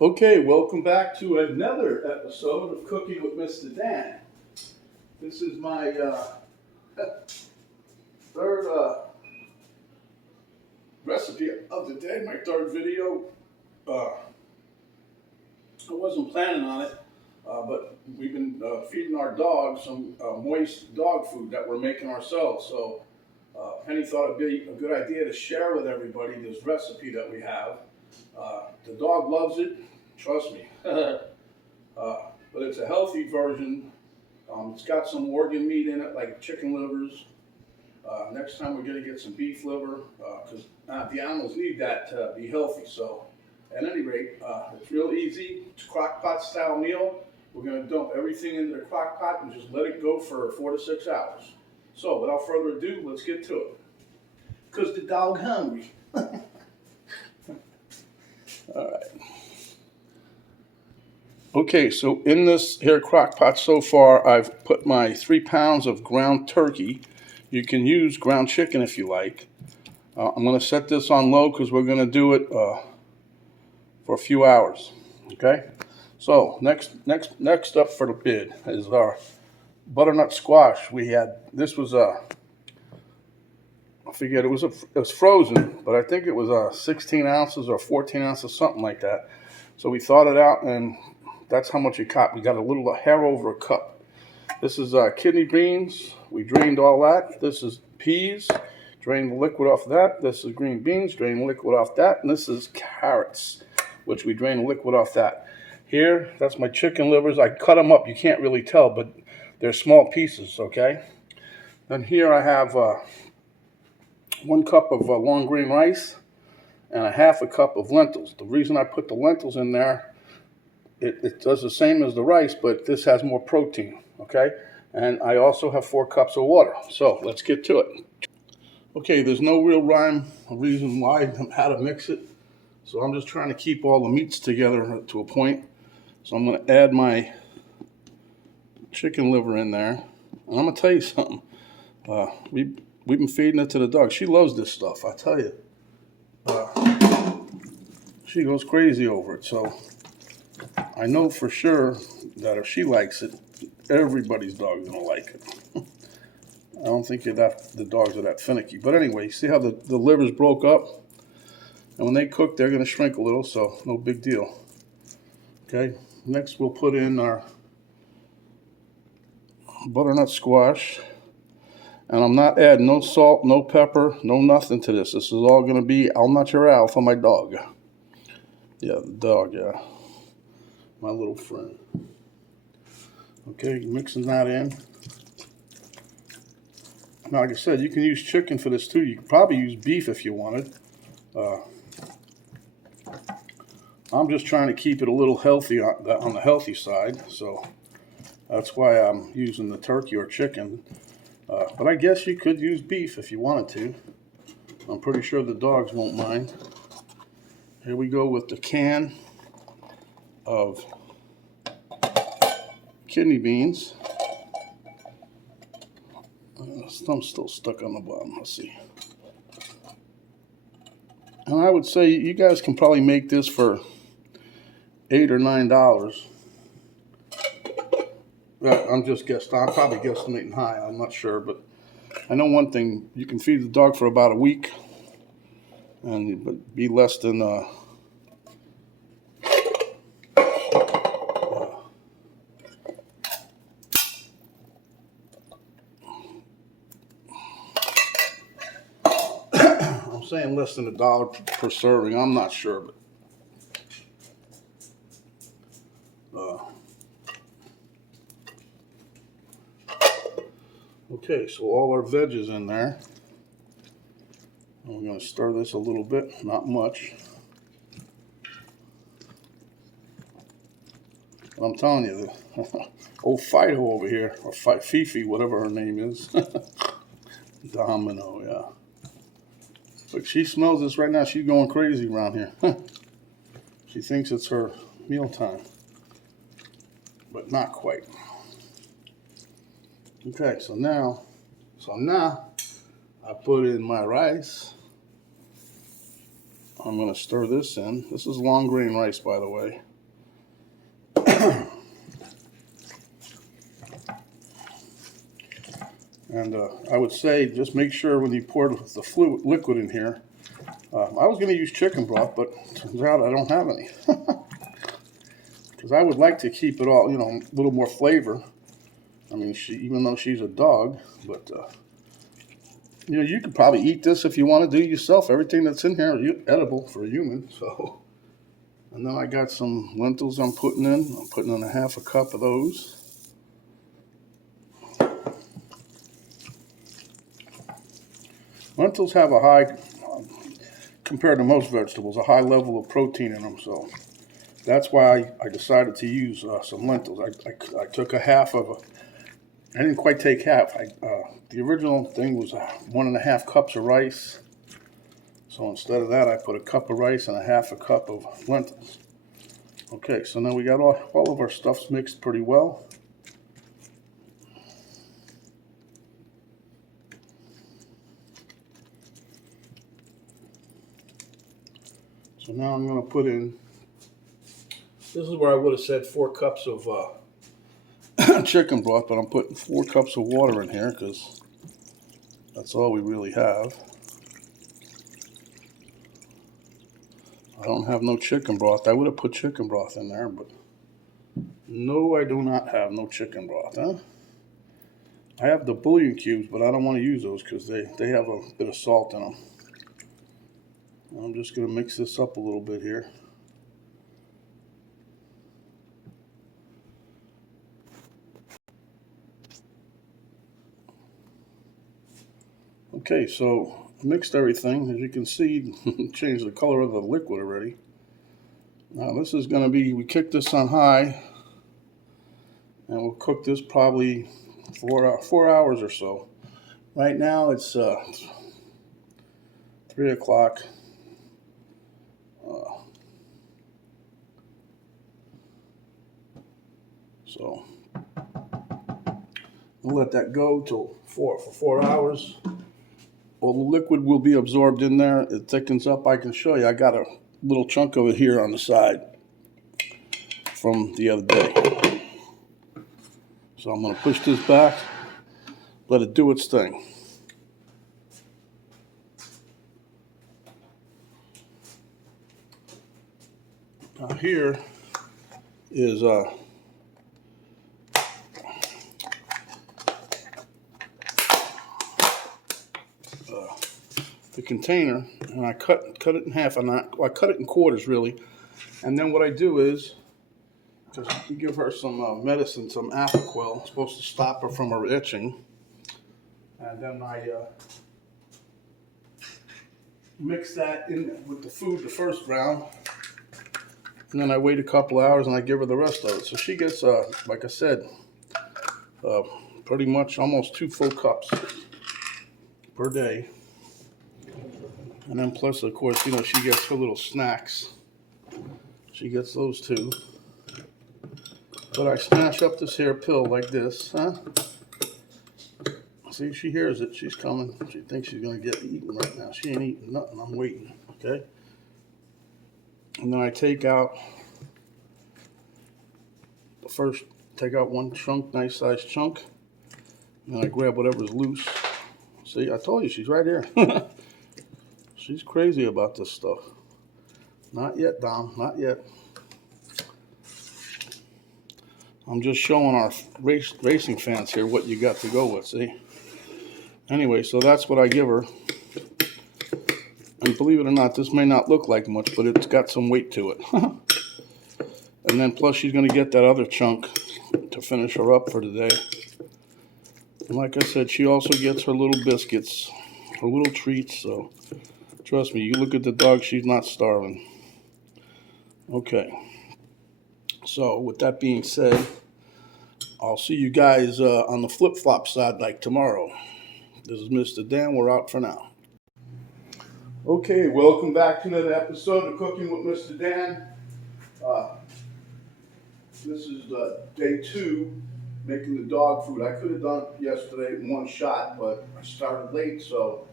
Okay, welcome back to another episode of Cooking with Mr. Dan. This is my third recipe of the day, my third video. I wasn't planning on it, but we've been feeding our dogs some moist dog food that we're making ourselves. So Penny thought it'd be a good idea to share with everybody this recipe that we have. The dog loves it, trust me. But it's a healthy version. It's got some organ meat in it, like chicken livers. Next time we're going to get some beef liver, because the animals need that to be healthy. So, at any rate, it's real easy. It's a crock pot style meal. We're going to dump everything into the crock pot and just let it go for 4 to 6 hours. So, without further ado, let's get to it. Because the dog hungry. All right. Okay, so in this here crock pot so far, I've put my 3 pounds of ground turkey. You can use ground chicken if you like. I'm going to set this on low because we're going to do it for a few hours. Okay, so next up for the bid is our butternut squash. This was I forget, it was frozen, but I think it was 16 ounces or 14 ounces, something like that. So we thawed it out, and that's how much it got. We got a little hair over a cup. This is kidney beans. We drained all that. This is peas. Drained the liquid off that. This is green beans. Drained the liquid off that. And this is carrots, which we drained the liquid off that. Here, that's my chicken livers. I cut them up. You can't really tell, but they're small pieces, okay? Then here I have 1 cup of long grain rice and a half a cup of lentils. The reason I put the lentils in there, it does the same as the rice, but this has more protein, okay? And I also have 4 cups of water. So let's get to it. Okay, there's no real rhyme or reason why, how to mix it. So I'm just trying to keep all the meats together to a point. So I'm going to add my chicken liver in there. And I'm going to tell you something. We've been feeding it to the dog. She loves this stuff, I tell you. She goes crazy over it. So I know for sure that if she likes it, everybody's dog's going to like it. I don't think the dogs are that finicky. But anyway, you see how the livers broke up? And when they cook, they're going to shrink a little, so no big deal. Okay, next we'll put in our butternut squash. And I'm not adding no salt, no pepper, no nothing to this. This is all going to be al natural for my dog. Yeah, the dog, yeah. My little friend. Okay, mixing that in. Now, like I said, you can use chicken for this too. You could probably use beef if you wanted. I'm just trying to keep it a little healthy on the healthy side, so that's why I'm using the turkey or chicken. But I guess you could use beef if you wanted to. I'm pretty sure the dogs won't mind. Here we go with the can of kidney beans. Some still stuck on the bottom. Let's see. And I would say you guys can probably make this for $8 or $9. I'm probably guesstimating high. I'm not sure, but I know one thing: you can feed the dog for about a week, but be less than I'm saying less than $1 per serving. I'm not sure, but okay. So all our veggies in there. We're going to stir this a little bit, not much. But I'm telling you, the old Fido over here, or Fifi, whatever her name is. Domino, yeah. But she smells this right now. She's going crazy around here. She thinks it's her mealtime, but not quite. Okay, so now I put in my rice. I'm going to stir this in. This is long grain rice, by the way. And I would say just make sure when you pour the liquid in here. I was going to use chicken broth, but turns out I don't have any. Because I would like to keep it all, a little more flavor. I mean, even though she's a dog, but you could probably eat this if you want to do yourself. Everything that's in here is edible for a human. So, and then I got some lentils I'm putting in. I'm putting in a half a cup of those. Lentils have a high, compared to most vegetables, a high level of protein in them. So that's why I decided to use some lentils. I took a half of I didn't quite take half. The original thing was 1.5 cups of rice. So instead of that, I put a cup of rice and a half a cup of lentils. Okay, so now we got all of our stuffs mixed pretty well. So now I'm going to put in, this is where I would have said 4 cups of chicken broth, but I'm putting 4 cups of water in here because that's all we really have. I don't have no chicken broth. I would have put chicken broth in there, but no, I do not have no chicken broth. Huh? I have the bouillon cubes, but I don't want to use those because they have a bit of salt in them. I'm just going to mix this up a little bit here. Okay, so I mixed everything. As you can see, changed the color of the liquid already. Now this is going to be, we kick this on high, and we'll cook this probably 4 hours or so. Right now it's 3 o'clock. So we'll let that go till for 4 hours. Well, the liquid will be absorbed in there. It thickens up. I can show you. I got a little chunk of it here on the side from the other day. So I'm going to push this back, let it do its thing. Now here is the container, and I cut it in half. I cut it in quarters really, and then what I do is, because you give her some medicine, some Apoquel, it's supposed to stop her from her itching, and then I mix that in with the food the first round, and then I wait a couple hours and I give her the rest of it. So she gets, like I said, pretty much almost 2 full cups per day. And then plus, of course, she gets her little snacks. She gets those too. But I snatch up this here pill like this, huh? See, she hears it. She's coming. She thinks she's going to get eaten right now. She ain't eating nothing. I'm waiting, okay? And then I take out one chunk, nice sized chunk. And then I grab whatever's loose. See, I told you, she's right here. She's crazy about this stuff. Not yet, Dom. Not yet. I'm just showing our racing fans here what you got to go with, see? Anyway, so that's what I give her. And believe it or not, this may not look like much, but it's got some weight to it. And then plus she's going to get that other chunk to finish her up for today. And like I said, she also gets her little biscuits, her little treats, so trust me, you look at the dog, she's not starving. Okay. So with that being said, I'll see you guys on the flip-flop side like tomorrow. This is Mr. Dan. We're out for now. Okay, welcome back to another episode of Cooking with Mr. Dan. This is day 2, making the dog food. I could have done it yesterday in one shot, but I started late, so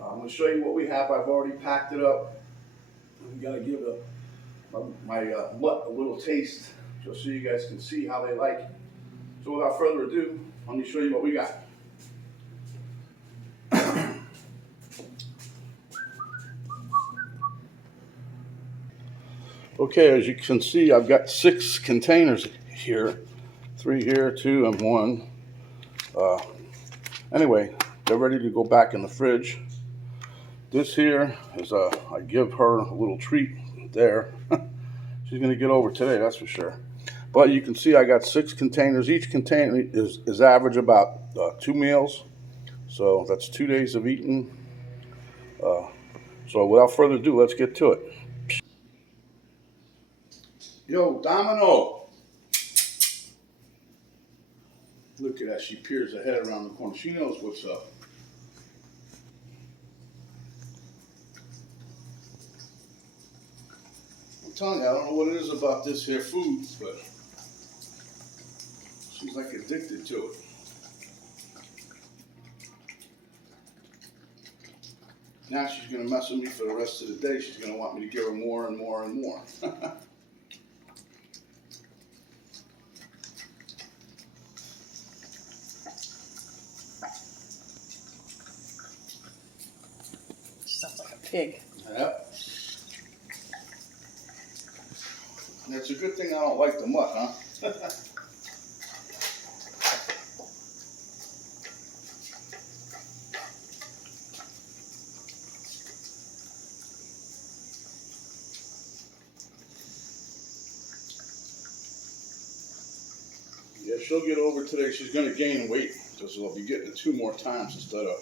I'm going to show you what we have. I've already packed it up. We gotta give my mutt a little taste, just so you guys can see how they like it. So without further ado, let me show you what we got. Okay, as you can see, I've got 6 containers here. 3 here, 2, and 1. Anyway, they're ready to go back in the fridge. This here is I give her a little treat there. She's gonna get over today, that's for sure. But you can see I got 6 containers. Each container is average about 2 meals. So that's 2 days of eating. So without further ado, let's get to it. Yo, Domino. Look at that, she peers her head around the corner. She knows what's up. I'm telling you, I don't know what it is about this here food, but she's like addicted to it. Now she's going to mess with me for the rest of the day. She's going to want me to give her more and more and more. Sounds like a pig. Yep. And it's a good thing I don't like the mutt, huh? Yeah, she'll get over today. She's going to gain weight because I'll be getting it 2 more times instead of,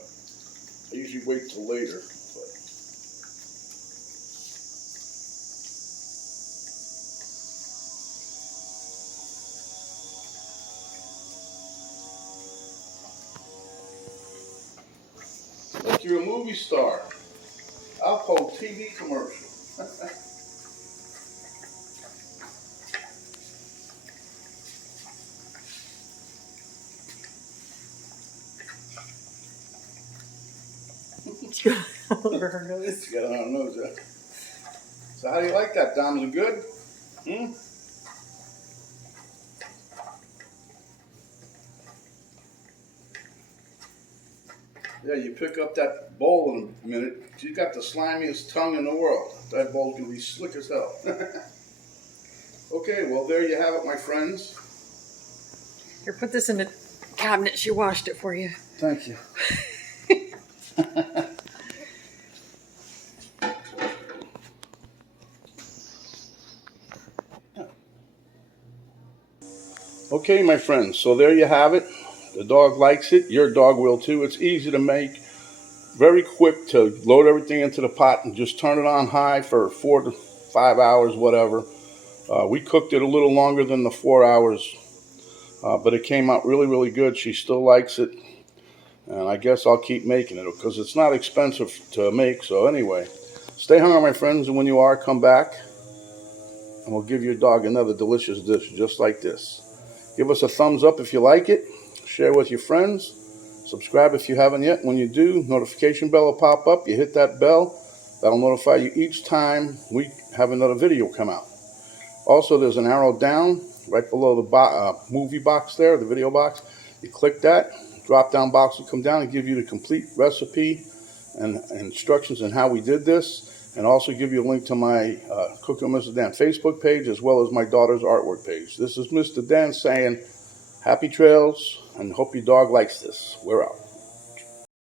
I usually wait till later. Like you're a movie star. Alpo TV commercial. Over her nose. She got it on her nose, yeah. So how do you like that, Dom? Is it good? Yeah, you pick up that bowl in a minute. She's got the slimiest tongue in the world. That bowl's gonna be slick as hell. Okay, well there you have it, my friends. Here, put this in the cabinet. She washed it for you. Thank you. Okay, my friends, so there you have it. The dog likes it. Your dog will too. It's easy to make. Very quick to load everything into the pot and just turn it on high for 4 to 5 hours, whatever. We cooked it a little longer than the 4 hours, but it came out really, really good. She still likes it, and I guess I'll keep making it because it's not expensive to make. So anyway, stay hungry, my friends, and when you are, come back, and we'll give your dog another delicious dish just like this. Give us a thumbs up if you like it. Share with your friends. Subscribe if you haven't yet. When you do, notification bell will pop up. You hit that bell. That'll notify you each time we have another video come out. Also, there's an arrow down right below the movie box there, the video box. You click that. Drop-down box will come down and give you the complete recipe and instructions on how we did this, and also give you a link to my Cooking with Mr. Dan Facebook page as well as my daughter's artwork page. This is Mr. Dan saying happy trails and hope your dog likes this. We're out.